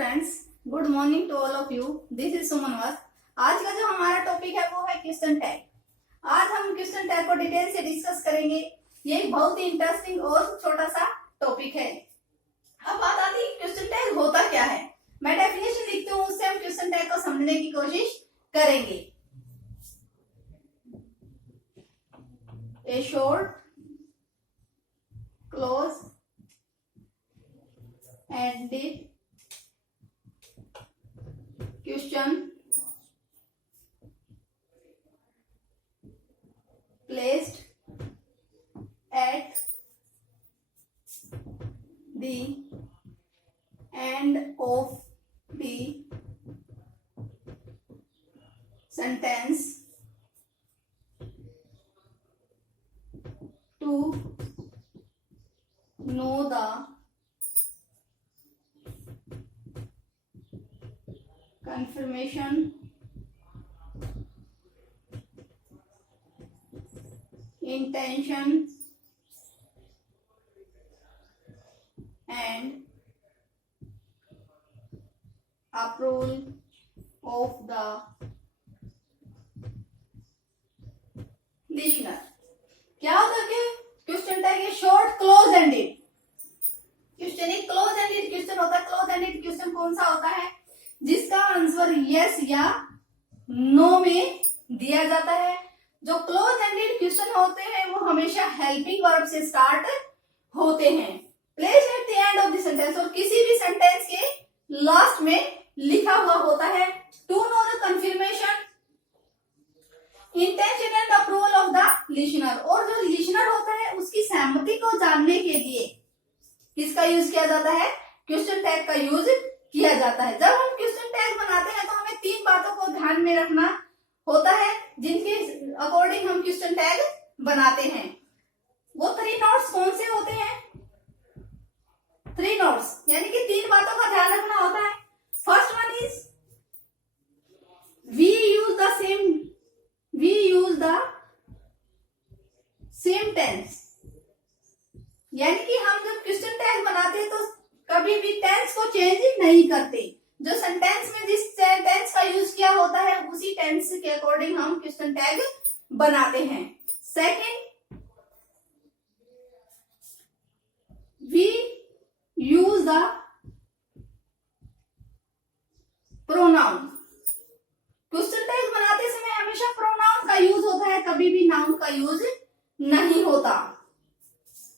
Friends, good morning to all of you. This is Suman Vas. आज का जो हमारा टॉपिक है वो है क्वेश्चन टैग। आज हम क्वेश्चन टैग को डिटेल से डिस्कस करेंगे। ये एक बहुत ही इंटरेस्टिंग और छोटा सा टॉपिक है। अब बात आती है क्वेश्चन टैग होता क्या है। मैं डेफिनेशन लिखती हूँ, उससे हम क्वेश्चन टैग को समझने की कोशिश करेंगे। ए short close ended question placed at the end of the sentence to know the confirmation intention and approval of the listener। क्या होता है क्वेश्चन टैग है शॉर्ट क्लोज एंडेड क्वेश्चन। एक क्लोज एंडेड क्वेश्चन होता है। क्लोज एंडेड क्वेश्चन कौन सा होता है? जिसका आंसर यस या नो में दिया जाता है। जो क्लोज एंडेड क्वेश्चन होते हैं वो हमेशा हेल्पिंग वर्ब से स्टार्ट होते हैं। Place at the end of the sentence, और किसी भी सेंटेंस के लास्ट में लिखा हुआ होता है। To know the confirmation intention and approval of the listener, और जो लिसनर होता है उसकी सहमति को जानने के लिए किसका यूज किया जाता है? क्वेश्चन टैग का यूज किया जाता है। जब हम क्वेश्चन टैग बनाते हैं तो हमें तीन बातों को ध्यान में रखना होता है, जिनके अकॉर्डिंग हम क्वेश्चन टैग बनाते हैं। वो थ्री नोट्स कौन से होते हैं? थ्री नोट्स यानी कि तीन बातों का ध्यान रखना होता है। First one is we use the same tense, यानी कि हम जब क्वेश्चन टैग बनाते हैं तो कभी भी टेंस को चेंज नहीं करते। जो सेंटेंस में जिस टेंस का यूज किया होता है उसी टेंस के अकॉर्डिंग हम क्वेश्चन टैग बनाते हैं। Second, we use the pronoun. Question tag बनाते समय हमेशा प्रोनाउन का यूज होता है, कभी भी नाउन का यूज नहीं होता।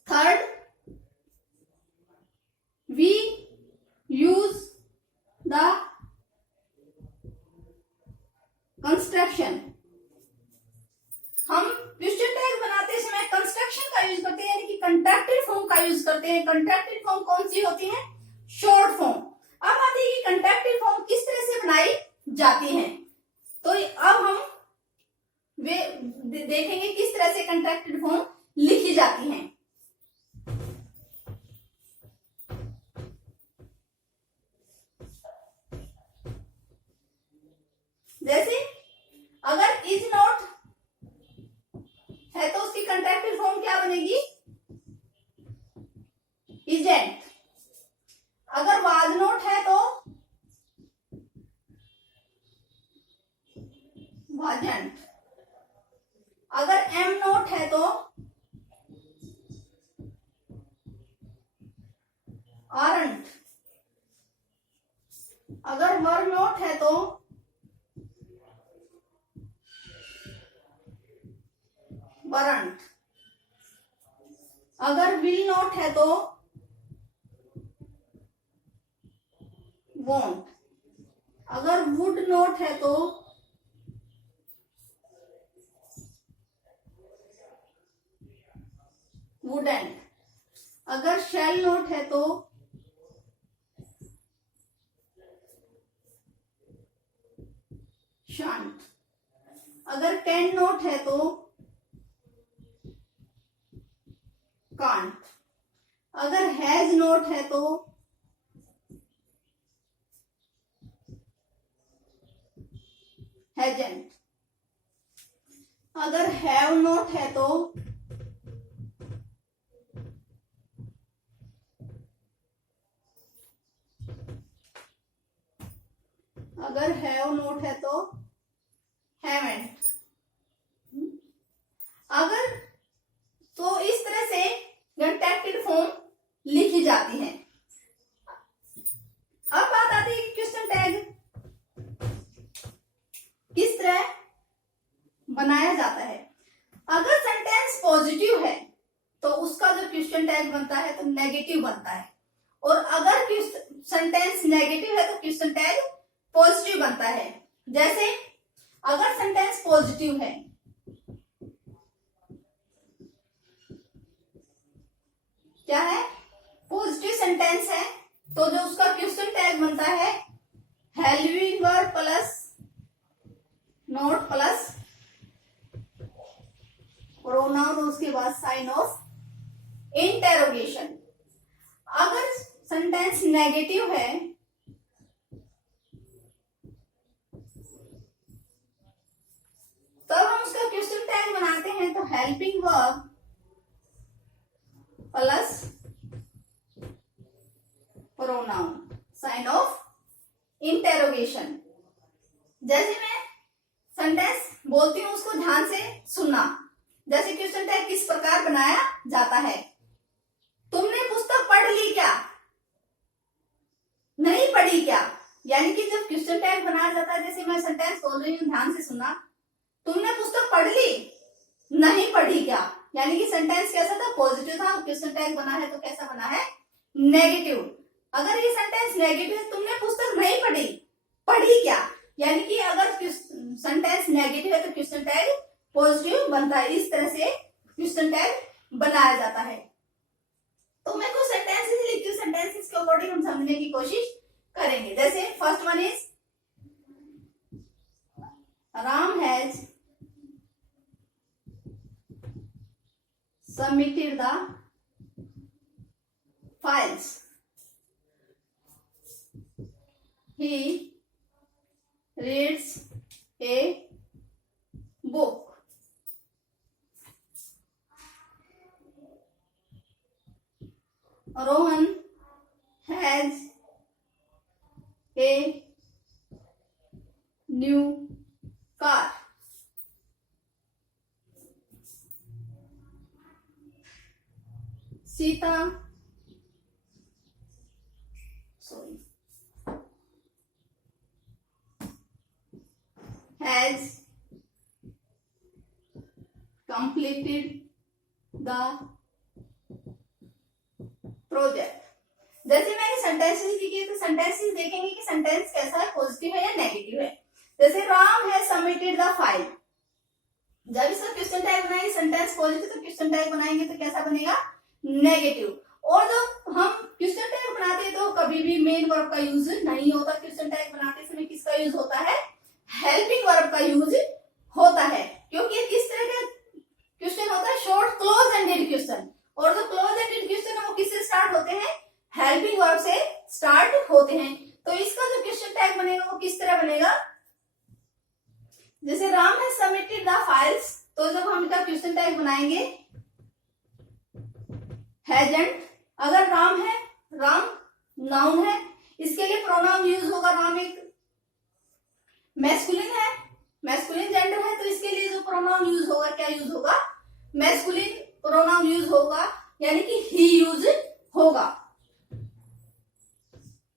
Third, we use the construction। हम क्वेश्चन टैग बनाते समय कंस्ट्रक्शन का यूज करते हैं, यानी कि कंट्रैक्टेड फॉर्म का यूज करते हैं। कंट्रैक्टेड फॉर्म कौन सी होती है? Short form. अब आती है कि कंट्रैक्टेड फॉर्म किस तरह से बनाई जाती है। तो अब हम वे देखेंगे किस तरह से कंट्रैक्टेड फॉर्म लिखी जाती है। जैसे अगर इज नॉट है तो उसकी कंट्रैक्टेड फॉर्म क्या बनेगी? इजेंट। अगर वाज नॉट है तो वाजंट। अगर एम नॉट है तो आरंट। अगर वर नॉट है तो वरंट। अगर विल नॉट है तो वोंट। अगर वुड नॉट है तो वुडेंट। अगर शैल नॉट है तो शांत। अगर कैन नॉट है तो कांट। अगर हैज नॉट है तो हैजेंट। अगर हैव नॉट है तो अगर हैव नोट है तो हैवेंट। अगर तो इस तरह से कंटेक्टेड फॉर्म लिखी जाती है। अब बात आती है क्वेश्चन टैग किस तरह बनाया जाता है। अगर सेंटेंस पॉजिटिव है तो उसका जो क्वेश्चन टैग बनता है तो नेगेटिव बनता है, और अगर सेंटेंस नेगेटिव है तो क्वेश्चन टैग पॉजिटिव बनता है। जैसे अगर सेंटेंस पॉजिटिव है, क्या है, पॉजिटिव सेंटेंस है, तो जो उसका क्वेश्चन टैग बनता है helping verb plus not plus pronoun, उसके बाद साइन ऑफ इंटेरोगेशन। अगर सेंटेंस नेगेटिव है तब हम उसका क्वेश्चन टैग बनाते हैं तो helping verb plus pronoun sign of interrogation. जैसे मैं सेंटेंस बोलती हूं उसको ध्यान से सुनना। जैसे क्वेश्चन टैग किस प्रकार बनाया जाता है, तुमने पुस्तक पढ़ ली क्या, नहीं पढ़ी क्या। यानी कि जब क्वेश्चन टैग बनाया जाता है, जैसे मैं सेंटेंस बोल रही हूँ ध्यान से सुनना, तुमने पुस्तक पढ़ ली, नहीं पढ़ी क्या। यानी कि सेंटेंस कैसा था, पॉजिटिव था, क्वेश्चन टैग बना है तो कैसा बना है, नेगेटिव। अगर ये सेंटेंस नेगेटिव है, तुमने पुस्तक नहीं पढ़ी, पढ़ी क्या। यानी कि अगर सेंटेंस नेगेटिव है तो क्वेश्चन टैग पॉजिटिव बनता है। इस तरह से क्वेश्चन टैग बनाया जाता है। तो मैं कुछ सेंटेंसेस लिखती हूँ, सेंटेंसेस के अकॉर्डिंग हम समझने की कोशिश करेंगे। जैसे first one is Ram has submitted the files. He reads a book. Rohan has a new car. Sita has completed the project. जैसे मैंने सेंटेंसेस लिखे तो सेंटेंसेस देखेंगे कि सेंटेंस कैसा है, पॉजिटिव है या नेगेटिव है। जैसे राम है सबमिटेड द फाइल, जब इसका क्वेश्चन टैग बनाएंगे सेंटेंस पॉजिटिव तो क्वेश्चन टैग बनाएंगे तो कैसा बनेगा, नेगेटिव। और जब हम क्वेश्चन टैग बनाते हैं तो कभी भी मेन वर्ब का यूज नहीं होता। क्वेश्चन टैग बनाते समय किसका यूज होता है, हेल्पिंग वर्ब का यूज होता है, क्योंकि किस तरह का क्वेश्चन होता है, शॉर्ट क्लोज एंडेड क्वेश्चन। और जो क्लोज एंडेड क्वेश्चन है वो किससे स्टार्ट होते हैं, हेल्पिंग वर्ब से स्टार्ट होते हैं। तो इसका जो क्वेश्चन टैग बनेगा वो किस तरह बनेगा, जैसे Ram has submitted the files, तो जब हम इसका क्वेश्चन टैग बनाएंगे हैजंट, अगर राम है, राम नाउन है, इसके लिए प्रोनाउन यूज होगा। राम एक मैस्कुलिन है, मैस्कुलिन जेंडर है, तो इसके लिए जो प्रोनाउन यूज होगा, क्या यूज होगा, मैस्कुलिन प्रोनाउन यूज होगा, यानी कि ही यूज होगा।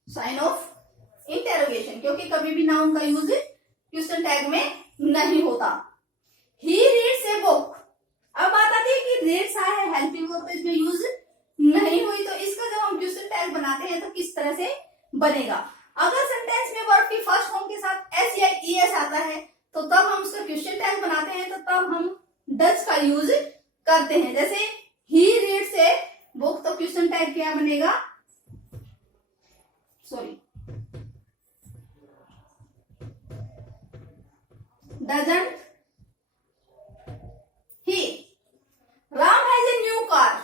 साइन ऑफ इंटेरोगेशन, क्योंकि कभी भी नाउन का यूज क्वेश्चन टैग में नहीं होता। ही रीड्स ए बुक, अब बात आती है कि रीड्स आया है, हेल्पिंग वर्ब इसमें यूज नहीं हुई, तो इसका जब हम क्वेश्चन टैग बनाते हैं तो किस तरह से बनेगा। अगर सेंटेंस में वर्ब की फर्स्ट फॉर्म के साथ एस या ईएस आता है तो तब हम उसका क्वेश्चन टैग बनाते हैं, तो तब हम डज का यूज करते हैं। जैसे ही रीड्स ए बुक, तो क्वेश्चन टैग क्या बनेगा, sorry doesn't he. Ram has a new car,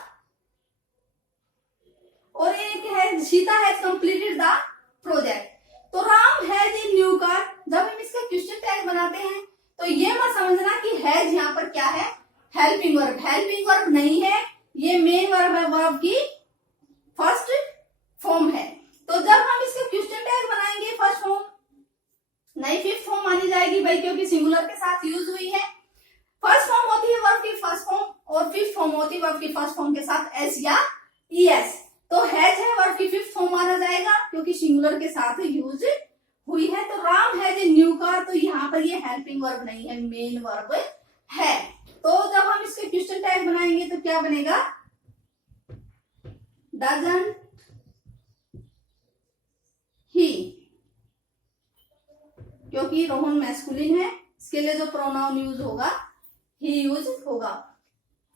और एक है Sita has completed the project. तो Ram has a new car, जब हम इसका क्वेश्चन टैग बनाते हैं तो ये मत समझना कि हैज यहाँ पर क्या है, हेल्पिंग वर्ब। हेल्पिंग वर्ब नहीं है, ये मेन वर्ब है, वर्ब की फर्स्ट फॉर्म है। तो जब हम इसका क्वेश्चन टैग बनाएंगे फर्स्ट फॉर्म नहीं फिफ्थ फॉर्म मानी जाएगी भाई, क्योंकि सिंगुलर के साथ यूज हुई है। फर्स्ट फॉर्म होती है वर्ब की फर्स्ट फॉर्म और फिफ्थ फॉर्म होती है वर्ब की फर्स्ट फॉर्म के साथ एस या ईएस। तो हैज है वर्ब की फिफ्थ फॉर्म माना जाएगा क्योंकि सिंगुलर के साथ यूज हुई है। तो Ram has a new car, तो यहाँ पर ये हेल्पिंग वर्ब नहीं है, मेन वर्ब है। तो जब हम इसके क्वेश्चन टैग बनाएंगे तो क्या बनेगा, डजंट ही, क्योंकि रोहन मैस्कुलिन है, इसके लिए जो प्रोनाउन यूज होगा ही यूज होगा।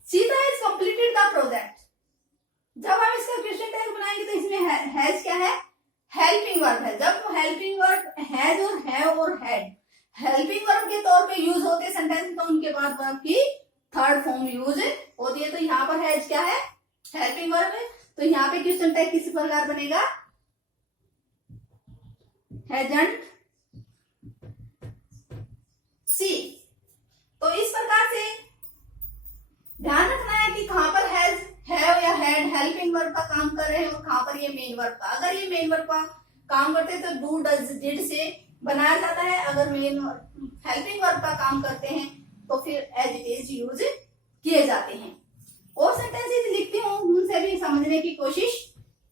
Sita has completed the project, जब हम इसका क्वेश्चन टैग बनाएंगे तो इसमें हैज क्या है, हेल्पिंग वर्ब है। जब वो हेल्पिंग वर्ब हैज और है और हैड हेल्पिंग वर्ब के तौर पे यूज होते सेंटेंस, तो उनके बाद वर्ब की थर्ड फॉर्म यूज होती है। तो यहाँ पर हैज क्या है, हेल्पिंग वर्ब है। तो यहाँ पे क्वेश्चन टैग किस प्रकार बनेगा, हैजंट सी। तो इस प्रकार से ध्यान रखना है कि कहां पर हैज, हैव या हैड हेल्पिंग वर्ब का काम कर रहे हैं और कहां पर ये मेन वर्ब का। अगर ये मेन वर्ब का काम करते हैं तो डू डज डिड से बनाया जाता है, अगर मेन हेल्पिंग वर्ब का काम करते हैं तो फिर एज इट इज यूज किए जाते हैं। और सेंटेंसेस लिखती हूं, उनसे भी समझने की कोशिश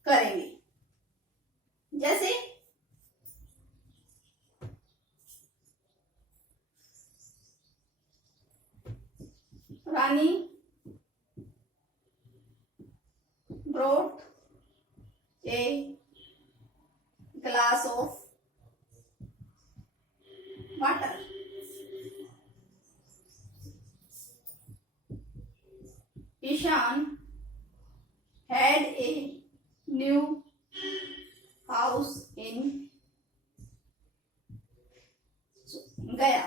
करेंगे। जैसे रानी brought a glass of water. Ishan had a new house in Gaya.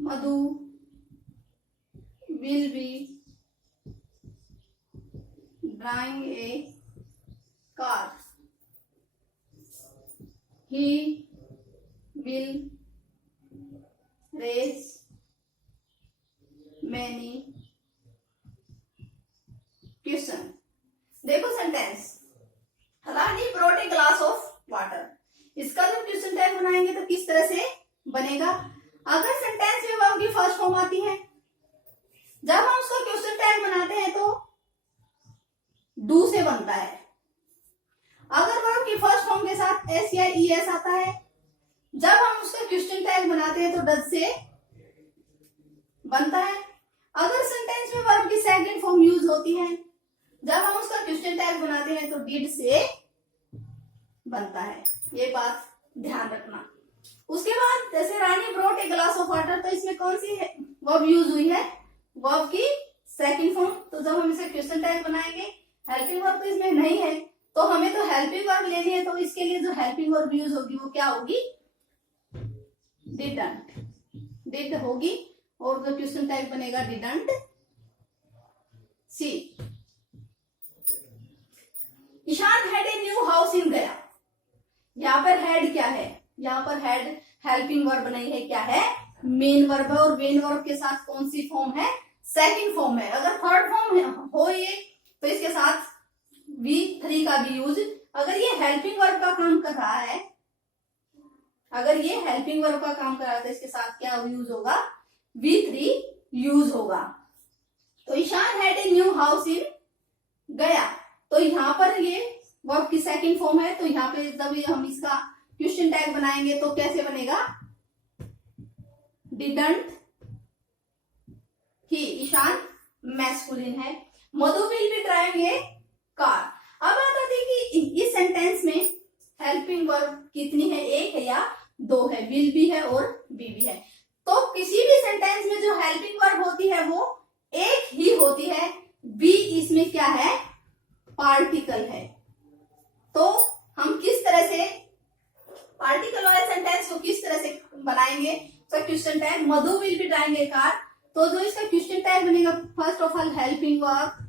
Madhu will be driving a car. He will raise many questions. देखो sentence, Rani brought a glass of water, इसका जब क्वेश्चन टैग बनाएंगे तो किस तरह से बनेगा। अगर सेंटेंस में वर्ब की फर्स्ट फॉर्म आती है, जब हम उसका क्वेश्चन टैग बनाते हैं तो डू से बनता है। अगर वर्ब की फर्स्ट फॉर्म के साथ एस या ईएस आता है, जब हम उसका क्वेश्चन टैग बनाते हैं तो डज से बनता है। अगर सेंटेंस में वर्ब की सेकंड फॉर्म यूज होती है, जब हम उसका क्वेश्चन टैग बनाते हैं तो डिड से बनता है। ये बात ध्यान रखना। उसके बाद जैसे Rani brought a glass of water, तो इसमें कौन सी वर्ब यूज हुई है, वर्ब की सेकंड फॉर्म। तो जब हम इसे क्वेश्चन टैग बनाएंगे, हेल्पिंग वर्ब तो इसमें नहीं है, तो हमें तो हेल्पिंग वर्ब लेनी है। तो इसके लिए जो हेल्पिंग वर्ब यूज होगी वो क्या होगी, डिडंट, डिड होगी। और जो क्वेश्चन टैग बनेगा didn't see. Ishan had a new house in Gaya, यहाँ पर हैड क्या है, यहाँ पर हैड हेल्पिंग वर्ब नहीं है, क्या है, मेन वर्ब है। और मेन वर्ब के साथ कौन सी फॉर्म है, सेकंड फॉर्म है। अगर थर्ड फॉर्म हो ये तो इसके साथ V3 का भी यूज। अगर ये हेल्पिंग वर्ब का काम कर रहा है, अगर ये हेल्पिंग वर्ब का काम कर रहा है तो इसके साथ क्या यूज होगा, V3 यूज होगा। तो Ishan had a new house in Gaya, तो यहाँ पर ये वर्ब की सेकंड फॉर्म है। तो यहाँ पे जब हम इसका क्वेश्चन टैग बनाएंगे तो कैसे बनेगा, डिडंट ही, ईशान मैस्कुलिन है। Madhu will be driving a car. अब आता है कि इस सेंटेंस में हेल्पिंग वर्ब कितनी है, एक है या दो है, विल भी है और बी भी है। तो किसी भी सेंटेंस में जो हेल्पिंग वर्ब होती है वो एक ही होती है। बी इसमें क्या है, पार्टिकल है। तो हम किस तरह से पार्टिकल वाले सेंटेंस को किस तरह से बनाएंगे, तो question tag Madhu will be driving a car. तो जो इसका क्वेश्चन टैग बनेगा, first of all helping verb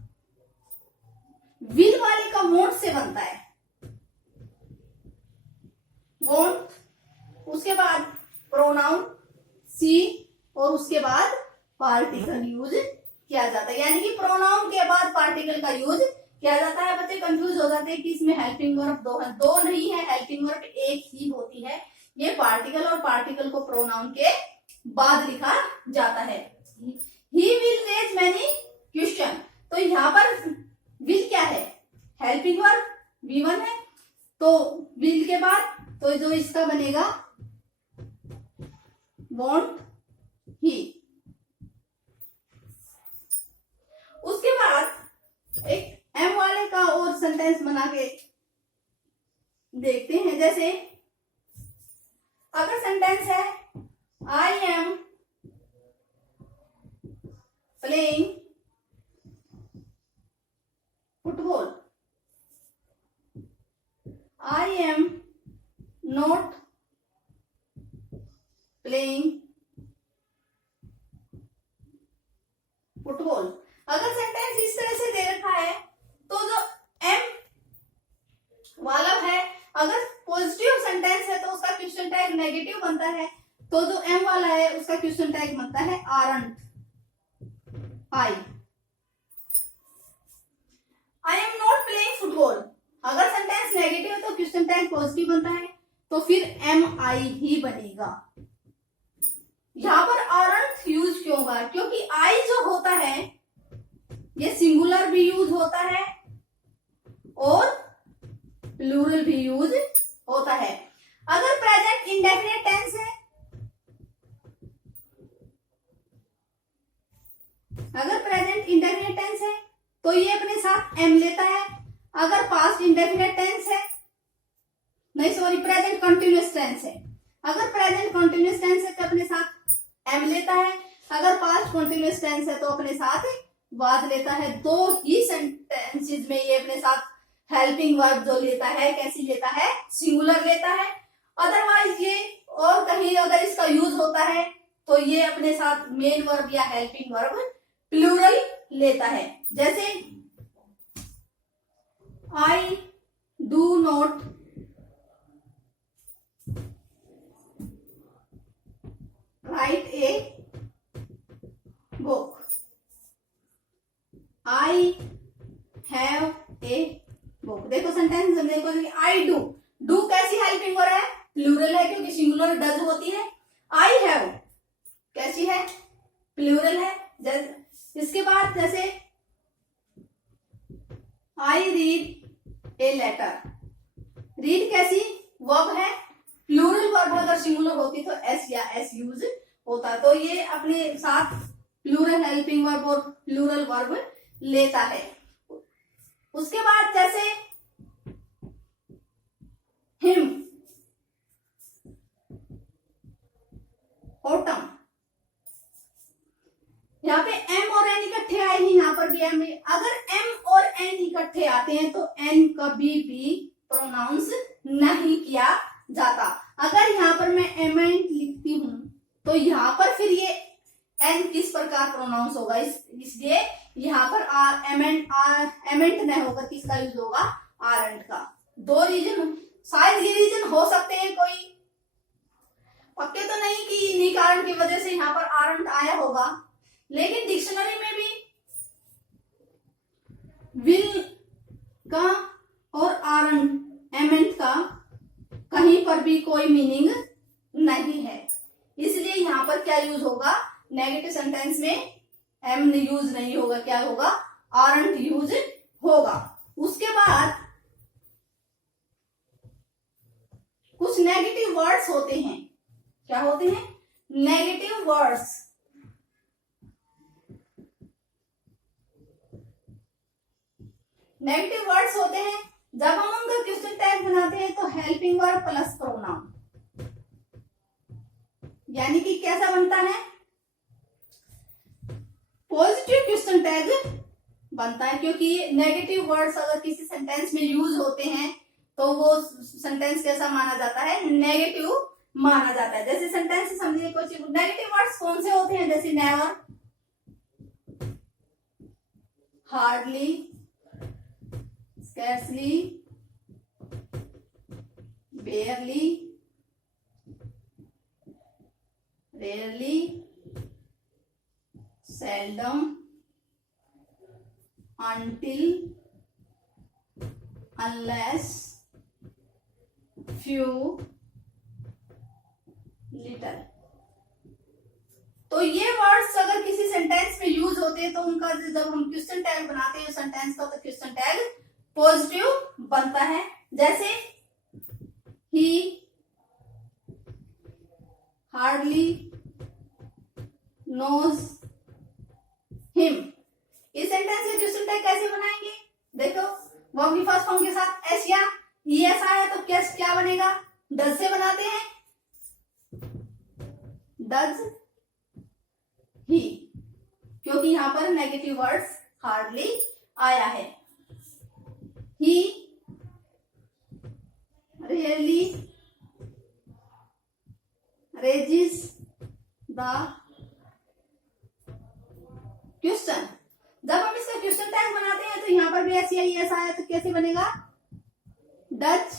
will वाले का वोंट से बनता है, वोंट, उसके बाद प्रोनाउन सी और उसके बाद पार्टिकल यूज किया जाता है। यानी कि प्रोनाउन के बाद पार्टिकल का यूज क्या जाता है, बच्चे कंफ्यूज हो जाते हैं कि इसमें हेल्पिंग वर्ब दो है, दो नहीं है, हेल्पिंग वर्ब एक ही होती है। ये पार्टिकल और पार्टिकल को प्रोनाउन के बाद लिखा जाता है। He will raise many question, तो यहाँ पर विल क्या है, हेल्पिंग वर्ब V1 है, तो विल के बाद तो जो इसका बनेगा वॉन्ट ही। उसके बाद एक एम वाले का और सेंटेंस बना के देखते हैं। जैसे अगर सेंटेंस है I am playing football, I am not playing football. अगर सेंटेंस इस तरह से दे रखा है तो जो एम वाला है, अगर पॉजिटिव सेंटेंस है तो उसका क्वेश्चन टैग नेगेटिव बनता है, तो जो एम वाला है उसका क्वेश्चन टैग बनता है aren't I am not playing football. अगर सेंटेंस नेगेटिव है तो क्वेश्चन टैग पॉजिटिव बनता है, तो फिर एम आई ही बनेगा। यहां पर आरंट यूज क्यों होगा, क्योंकि आई जो होता है ये सिंगुलर भी यूज होता है और प्लूरल भी यूज होता है। अगर प्रेजेंट इंडेफिनिट टेंस है, अगर प्रेजेंट इंडेफिनिट टेंस है तो ये अपने साथ एम लेता है। अगर पास्ट इंडेफिनिट टेंस है, नहीं सॉरी प्रेजेंट कंटिन्यूअस टेंस है, अगर प्रेजेंट कंटिन्यूअस टेंस है तो अपने साथ एम लेता है। अगर पास्ट कंटिन्यूअस टेंस है तो अपने साथ वाज लेता है। दो ही सेंटेंसेस में ये अपने साथ हेल्पिंग वर्ब जो लेता है कैसी लेता है, सिंगुलर लेता है। अदरवाइज ये और कहीं अगर इसका यूज होता है तो ये अपने साथ मेन वर्ब या हेल्पिंग वर्ब प्लूरल लेता है। जैसे I do not right a book, I have a book. देखो सेंटेंस देखो, आई डू, डू कैसी हेल्पिंग वर्ब है, प्लूरल है क्योंकि सिंगुलर डज होती है। आई हैव कैसी है, प्लूरल है। इसके बाद जैसे I read a letter, read कैसी वर्ब है, प्लूरल वर्ब अगर सिंगुलर होती तो एस या एस यूज होता, तो ये अपने साथ प्लूरल हेल्पिंग वर्ब और प्लूरल वर्ब लेता है। उसके बाद जैसे हिम, ऑटम, यहाँ पे एम और एन इकट्ठे आए हैं, यहाँ पर भी एम। अगर एम और एन इकट्ठे आते हैं तो एन कभी भी प्रोनाउंस नहीं किया जाता। अगर यहाँ पर मैं एमेंट लिखती हूं तो यहाँ पर फिर ये एन किस प्रकार प्रोनाउंस होगा, इसलिए यहाँ पर एमेंट नहीं होगा, किसका यूज होगा, आरंट का। दो रीजन, शायद ये रीजन हो सकते हैं, कोई पक्के तो नहीं कि इन्हीं कारण की वजह से यहाँ पर आरंट आया होगा, लेकिन डिक्शनरी में भी विल का और आरंट एमेंट का कहीं पर भी कोई मीनिंग नहीं है, इसलिए यहाँ पर क्या यूज होगा, नेगेटिव सेंटेंस में एम यूज नहीं होगा, क्या होगा, आरंट यूज होगा। उसके बाद कुछ नेगेटिव वर्ड्स होते हैं, क्या होते हैं, नेगेटिव वर्ड्स। नेगेटिव वर्ड्स होते हैं जब हम उनका क्वेश्चन टैग बनाते हैं तो हेल्पिंग वर्ब प्लस प्रोनाउन, यानी कि कैसा बनता है, पॉजिटिव क्वेश्चन टैग बनता है, क्योंकि नेगेटिव वर्ड्स अगर किसी सेंटेंस में यूज होते हैं तो वो सेंटेंस कैसा माना जाता है, नेगेटिव माना जाता है। जैसे सेंटेंस समझिए, कुछ नेगेटिव वर्ड्स कौन से होते हैं, जैसे never, hardly, scarcely, बेयरली, rarely, seldom, until, unless few little। तो ये वर्ड्स अगर किसी सेंटेंस में यूज होते हैं तो उनका जब हम क्वेश्चन टैग बनाते हैं सेंटेंस का, तो क्वेश्चन टैग पॉजिटिव बनता है। जैसे ही हार्डली नोज हिम, इस सेंटेंस के क्वेश्चन टैग कैसे बनाएंगे? देखो, वर्ब की फर्स्ट फॉर्म के साथ एस या ईएस आया तो क्या बनेगा? डज से बनाते हैं, डज ही, क्योंकि यहां पर नेगेटिव वर्ड्स हार्डली आया है। ही रेयरली रेजिस द क्वेश्चन। जब हम इसका क्वेश्चन टैग बनाते हैं तो यहां पर भी एस या ईएस आया तो कैसे बनेगा? डज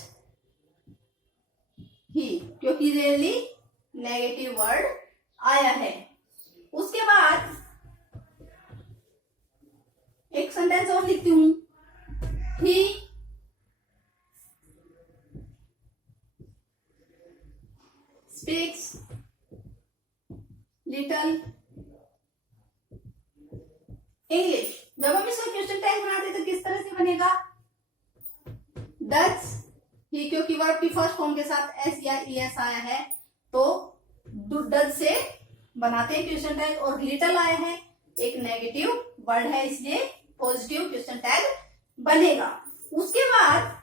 ही, क्योंकि रेयरली नेगेटिव वर्ड आया है। उसके बाद एक सेंटेंस और लिखती हूं, ही स्पीक्स लिटल इंग्लिश। जब हम इसका क्वेश्चन टैग बनाते तो किस तरह से बनेगा? डज ही, क्योंकि वर्ब की फर्स्ट फॉर्म के साथ एस या ईएस आया है तो डज से बनाते हैं क्वेश्चन टैग, और लिटल आया है एक नेगेटिव वर्ड है इसलिए पॉजिटिव क्वेश्चन टैग बनेगा। उसके बाद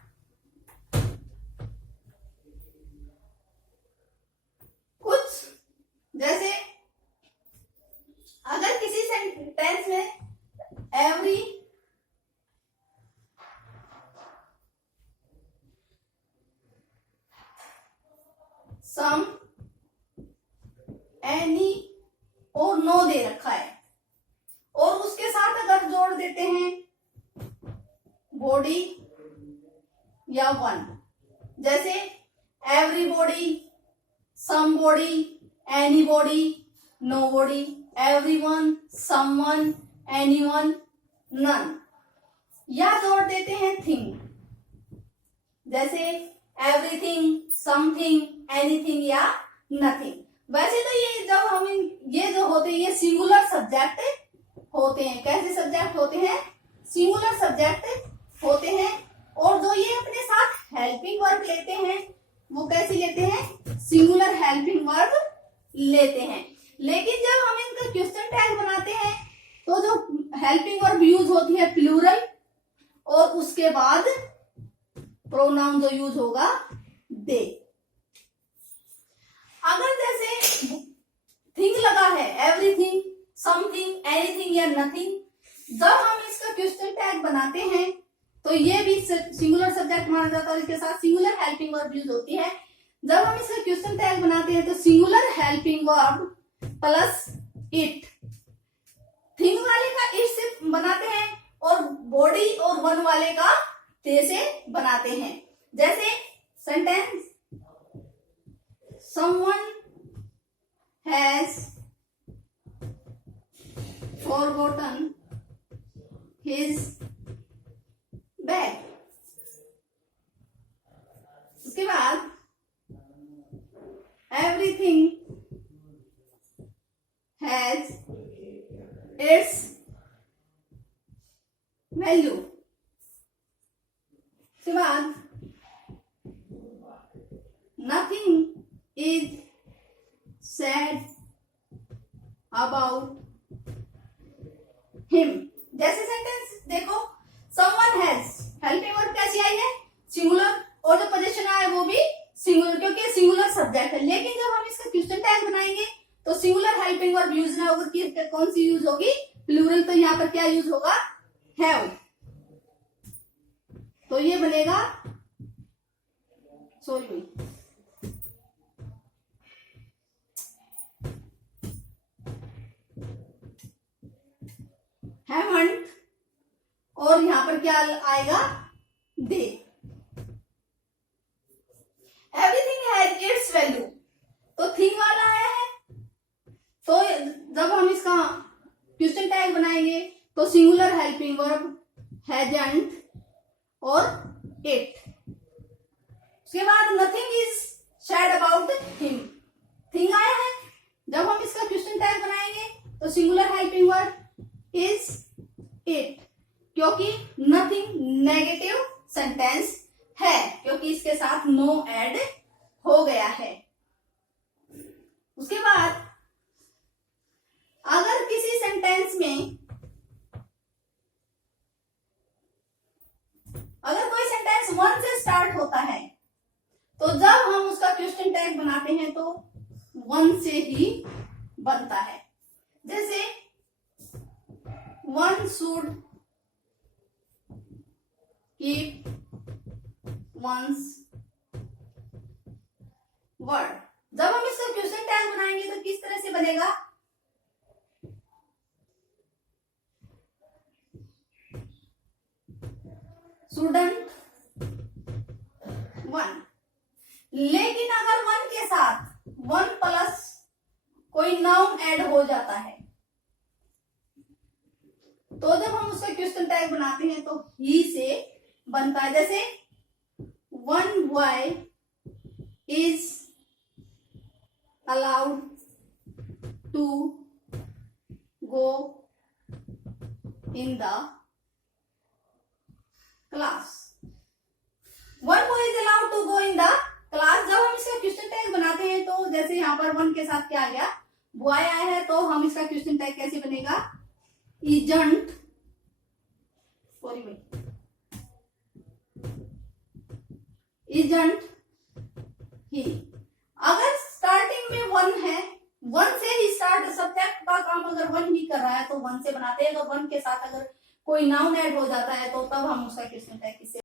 कुछ जैसे अगर किसी सेंटेंस में एवरी सम एनी और नो दे रखा है और उसके साथ अगर जोड़ देते हैं बॉडी या वन, जैसे everybody, somebody, anybody, nobody, everyone, someone, anyone, none, या जोड़ देते हैं थिंग, जैसे एवरीथिंग, समथिंग, एनीथिंग या नथिंग। वैसे तो ये जब हम ये जो होते हैं ये सिंगुलर सब्जेक्ट होते हैं। कैसे सब्जेक्ट होते हैं? सिंगुलर सब्जेक्ट होते हैं। और जो ये अपने साथ हेल्पिंग वर्ब लेते हैं वो कैसे लेते हैं? सिंगुलर हेल्पिंग वर्ब लेते हैं। लेकिन जब हम इनका क्वेश्चन टैग बनाते हैं तो जो हेल्पिंग वर्ब यूज होती है प्लूरल, और उसके बाद प्रोनाउन जो यूज होगा दे। अगर जैसे थिंग लगा है, एवरीथिंग, समथिंग, एनीथिंग या नथिंग, जब हम इसका क्वेश्चन टैग बनाते हैं तो ये भी सिंगुलर सब्जेक्ट माना जाता है और इसके साथ सिंगुलर हेल्पिंग वर्ब यूज होती है। जब हम इसका क्वेश्चन टैग बनाते हैं तो singular helping verb plus it, thing वाले का इट से बनाते हैं और बॉडी और वन वाले का ते से बनाते हैं। जैसे sentence someone has forgotten his bag। उसके बाद everything has its value। उसके बाद nothing is said about him। जैसे सेंटेंस देखो, someone has, हेल्पिंग वर्ब कैसी आई है? सिंगुलर, और जो पोजीशन आया है वो भी सिंगुलर, क्योंकि सिंगुलर सब्जेक्ट है। लेकिन जब हम इसका क्वेश्चन टैग बनाएंगे तो सिंगुलर हेल्पिंग वर्ब यूज ना होगा, कि कौन सी यूज होगी? प्लूरल। तो यहाँ पर क्या यूज होगा? हैव। तो ये बनेगा, सॉरी हैवंट, और यहां पर क्या आएगा? दे। एवरीथिंग हैज इट्स वैल्यू, तो थिंग वाला आया है। तो जब हम इसका क्वेश्चन टैग बनाएंगे तो सिंगुलर हेल्पिंग वर्ब हैजंट और इट। उसके बाद nothing is sad about him, thing आया है। जब हम इसका क्वेश्चन टैग बनाएंगे तो singular helping word is it, क्योंकि नथिंग नेगेटिव सेंटेंस है, क्योंकि इसके साथ नो ऐड हो गया है। उसके बाद अगर किसी सेंटेंस में, अगर कोई सेंटेंस वन से स्टार्ट होता है तो जब हम उसका क्वेश्चन टैग बनाते हैं तो वन से ही बनता है। जैसे one should keep once word. जब हम इसका क्वेश्चन टैग बनाएंगे तो किस तरह से बनेगा, स्टूडेंट वन। लेकिन अगर वन के साथ वन प्लस कोई नाउन ऐड हो जाता है तो जब हम उसका क्वेश्चन टैग बनाते हैं तो ही से बनता है। जैसे one boy is allowed to go in the class, one boy is allowed to go in the class। जब हम इसका क्वेश्चन टैग बनाते हैं तो जैसे यहाँ पर वन के साथ क्या आ गया, बॉय आया है, तो हम इसका क्वेश्चन टैग कैसे बनेगा, isn't, isn't he। अगर स्टार्टिंग में वन है, वन से ही स्टार्ट, सब्जेक्ट का काम अगर वन ही कर रहा है तो वन से बनाते हैं। तो वन के साथ अगर कोई नाउन ऐड हो जाता है तो तब हम उसका क्वेश्चन टैग किससे